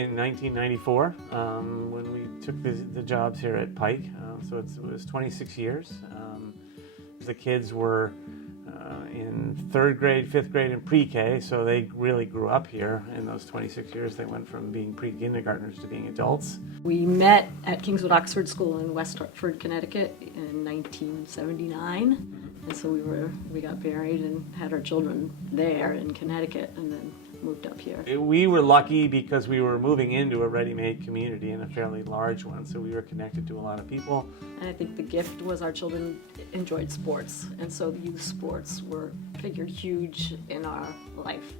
in 1994 when we took the jobs here at Pike. So it was 26 years. The kids were in 3rd grade, 5th grade, and pre-K, so they really grew up here in those 26 years. They went from being pre-kindergartners to being adults. We met at Kingswood Oxford School in West Hartford, Connecticut in 1979. And so we got married and had our children there in Connecticut and then moved up here. We were lucky because we were moving into a ready-made community and a fairly large one, so we were connected to a lot of people. And I think the gift was our children enjoyed sports, and so the youth sports figured huge in our life.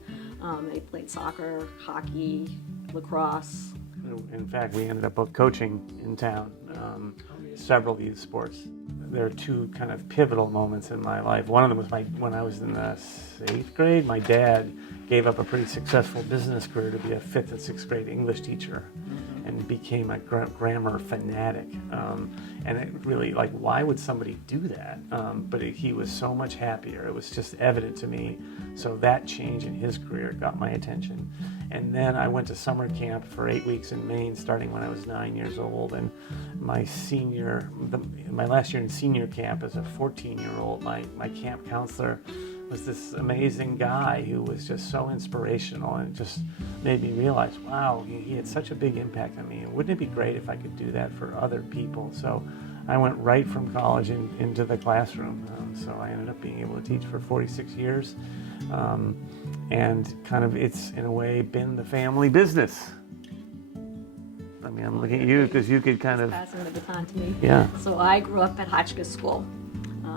They played soccer, hockey, lacrosse. In fact, we ended up both coaching in town, several youth sports. There are 2 kind of pivotal moments in my life. One of them was when I was in the 8th grade. My dad gave up a pretty successful business career to be a 5th and 6th grade English teacher and became a grammar fanatic. And it really, like, why would somebody do that? But he was so much happier. It was just evident to me. So that change in his career got my attention. And then I went to summer camp for 8 weeks in Maine, starting when I was 9 years old. And my last year in senior camp as a 14-year-old, my camp counselor was this amazing guy who was just so inspirational, and it just made me realize, wow, he had such a big impact on me. And wouldn't it be great if I could do that for other people? So I went right from college into the classroom. So I ended up being able to teach for 46 years. And kind of, it's in a way been the family business. I mean, I'm looking at you because you could kind of passing the baton to me. Yeah. So I grew up at Hotchkiss School.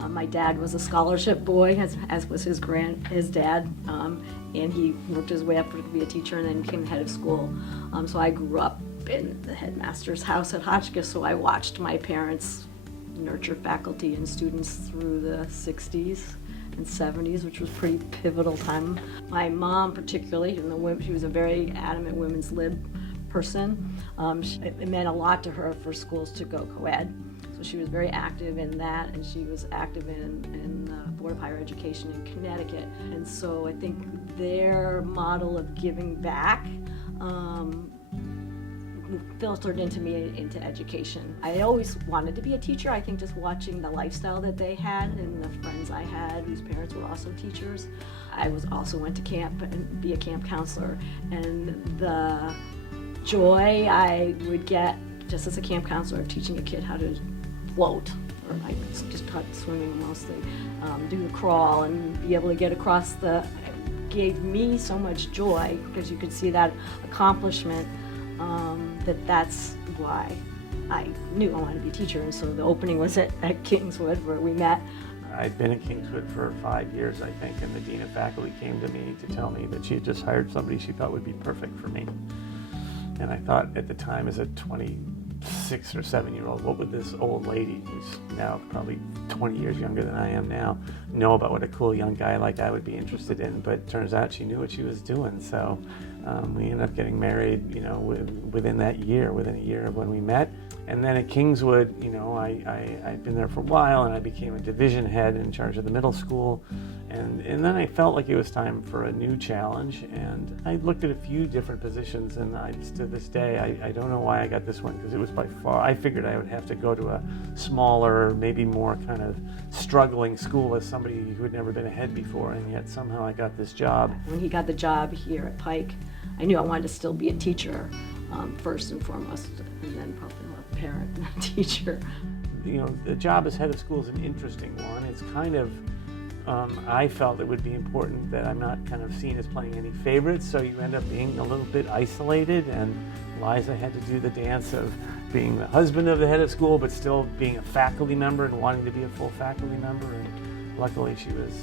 My dad was a scholarship boy, as was his dad, and he worked his way up to be a teacher and then became the head of school. So I grew up in the headmaster's house at Hotchkiss, so I watched my parents nurture faculty and students through the 60s and 70s, which was a pretty pivotal time. My mom particularly, she was a very adamant women's lib person. It meant a lot to her for schools to go co-ed. So she was very active in that, and she was active in the Board of Higher Education in Connecticut. And so I think their model of giving back filtered into me into education. I always wanted to be a teacher. I think just watching the lifestyle that they had and the friends I had whose parents were also teachers. I also went to camp and be a camp counselor, and the joy I would get just as a camp counselor of teaching a kid how to float, or I just taught swimming mostly, do the crawl and be able to get across gave me so much joy because you could see that accomplishment. That's why I knew I wanted to be a teacher, and so the opening was at Kingswood where we met. I'd been at Kingswood for 5 years, I think, and the dean of faculty came to me to tell me that she had just hired somebody she thought would be perfect for me. And I thought at the time, as a 26 or 7-year-old, what would this old lady, who's now probably 20 years younger than I am now, know about what a cool young guy like I would be interested in? But it turns out she knew what she was doing. So we ended up getting married, within a year of when we met. And then at Kingswood, I'd been there for a while, and I became a division head in charge of the middle school. And then I felt like it was time for a new challenge, and I looked at a few different positions, and to this day, I don't know why I got this one, because it was by far, I figured I would have to go to a smaller, maybe more kind of struggling school as somebody who had never been a head before, and yet somehow I got this job. When he got the job here at Pike, I knew I wanted to still be a teacher, first and foremost, and then probably a parent and a teacher. The job as head of school is an interesting one. It's kind of, I felt it would be important that I'm not kind of seen as playing any favorites, so you end up being a little bit isolated, and Liza had to do the dance of being the husband of the head of school, but still being a faculty member and wanting to be a full faculty member, and luckily she was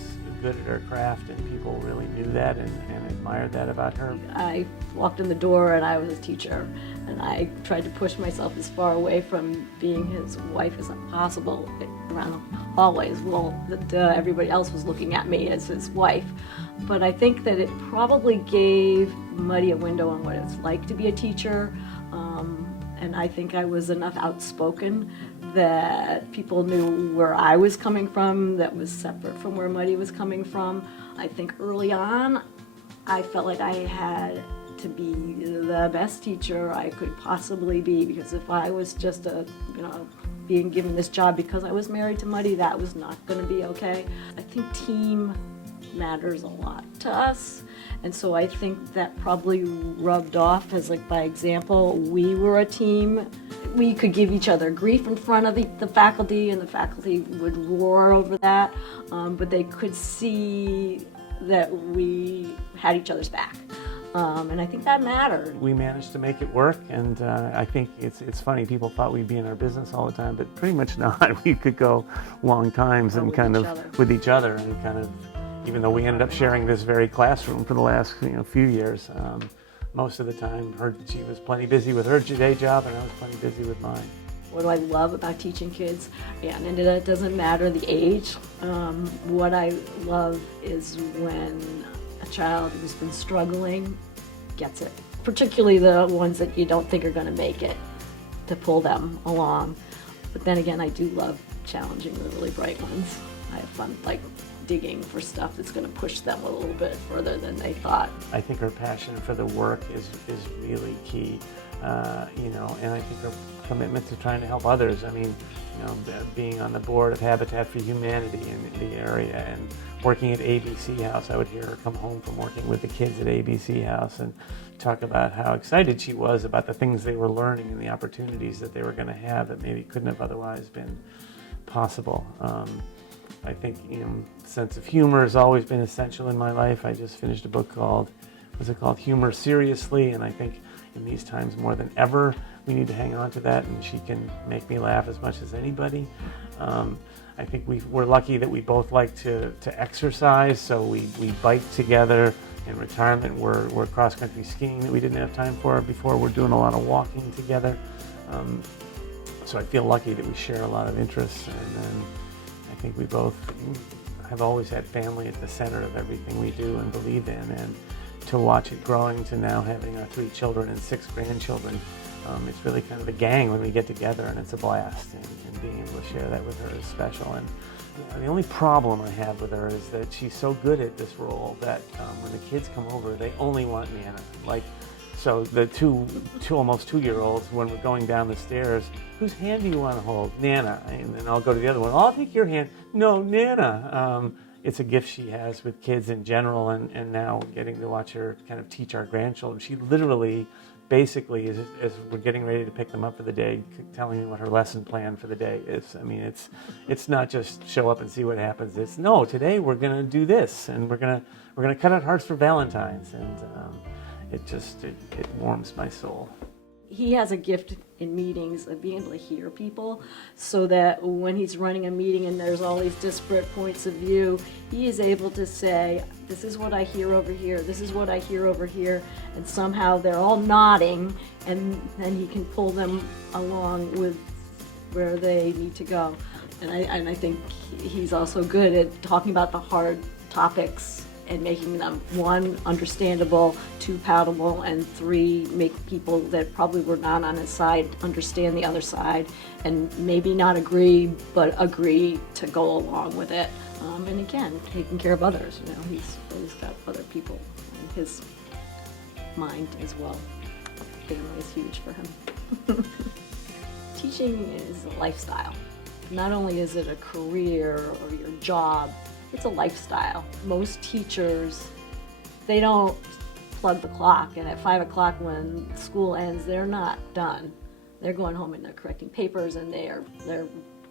good at her craft, and people really knew that and admired that about her. I walked in the door and I was a teacher, and I tried to push myself as far away from being his wife as possible around the hallways. Well, everybody else was looking at me as his wife. But I think that it probably gave Muddy a window on what it's like to be a teacher, and I think I was enough outspoken that people knew where I was coming from that was separate from where Muddy was coming from. I think early on, I felt like I had to be the best teacher I could possibly be, because if I was just being given this job because I was married to money, that was not going to be okay. I think team matters a lot to us, and so I think that probably rubbed off as, like, by example. We were a team. We could give each other grief in front of the faculty, and the faculty would roar over that, but they could see that we had each other's back. And I think that mattered. We managed to make it work, and I think it's funny, people thought we'd be in our business all the time, but pretty much not. We could go long times and with each other, and kind of, even though we ended up sharing this very classroom for the last few years, most of the time she was plenty busy with her day job, and I was plenty busy with mine. What do I love about teaching kids? And it doesn't matter the age. What I love is when a child who's been struggling gets it. Particularly the ones that you don't think are going to make it, to pull them along. But then again, I do love challenging the really bright ones. I have fun, like, digging for stuff that's going to push them a little bit further than they thought. I think her passion for the work is really key, and I think her commitment to trying to help others. I mean, being on the board of Habitat for Humanity in the area and working at ABC House, I would hear her come home from working with the kids at ABC House and talk about how excited she was about the things they were learning and the opportunities that they were going to have that maybe couldn't have otherwise been possible. I think sense of humor has always been essential in my life. I just finished a book called Humor Seriously, and I think in these times more than ever we need to hang on to that, and she can make me laugh as much as anybody. I think we're lucky that we both like to exercise, so we bike together. In retirement, we're cross-country skiing that we didn't have time for before. We're doing a lot of walking together. So I feel lucky that we share a lot of interests, and then I think we both have always had family at the center of everything we do and believe in, and to watch it growing to now having our 3 children and 6 grandchildren, it's really kind of a gang when we get together, and it's a blast, and being able to share that with her is special. And the only problem I have with her is that she's so good at this role that when the kids come over, they only want Nana. So the two almost 2-year-olds, when we're going down the stairs, whose hand do you want to hold? Nana. And then I'll go to the other one. I'll take your hand. No, Nana. It's a gift she has with kids in general, and now getting to watch her kind of teach our grandchildren. She literally, basically, as we're getting ready to pick them up for the day, telling me what her lesson plan for the day is. I mean, it's not just show up and see what happens. It's, no, today we're going to do this, and we're going to cut out hearts for Valentine's, and it warms my soul. He has a gift in meetings of being able to hear people, so that when he's running a meeting and there's all these disparate points of view, he is able to say, this is what I hear over here, this is what I hear over here, and somehow they're all nodding, and then he can pull them along with where they need to go. And I think he's also good at talking about the hard topics and making them, 1, understandable, 2, palatable, and 3, make people that probably were not on his side understand the other side, and maybe not agree, but agree to go along with it. And again, taking care of others. He's got other people in his mind as well. Family is huge for him. Teaching is a lifestyle. Not only is it a career or your job, it's a lifestyle. Most teachers, they don't plug the clock, and at 5 o'clock when school ends, they're not done. They're going home and they're correcting papers, and they're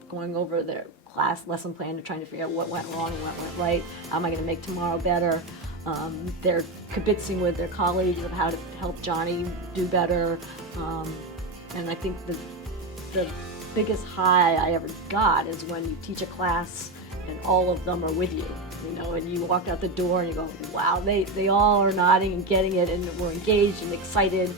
going over their class lesson plan and trying to figure out what went wrong and what went right. How am I going to make tomorrow better? They're kibitzing with their colleagues of how to help Johnny do better. And I think the biggest high I ever got is when you teach a class and all of them are with you, and you walk out the door and you go, wow, they all are nodding and getting it, and we're engaged and excited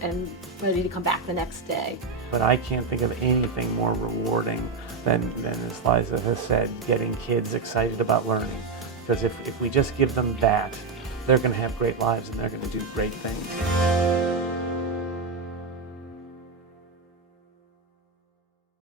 and ready to come back the next day. But I can't think of anything more rewarding than as Liza has said, getting kids excited about learning. Because if we just give them that, they're going to have great lives and they're going to do great things.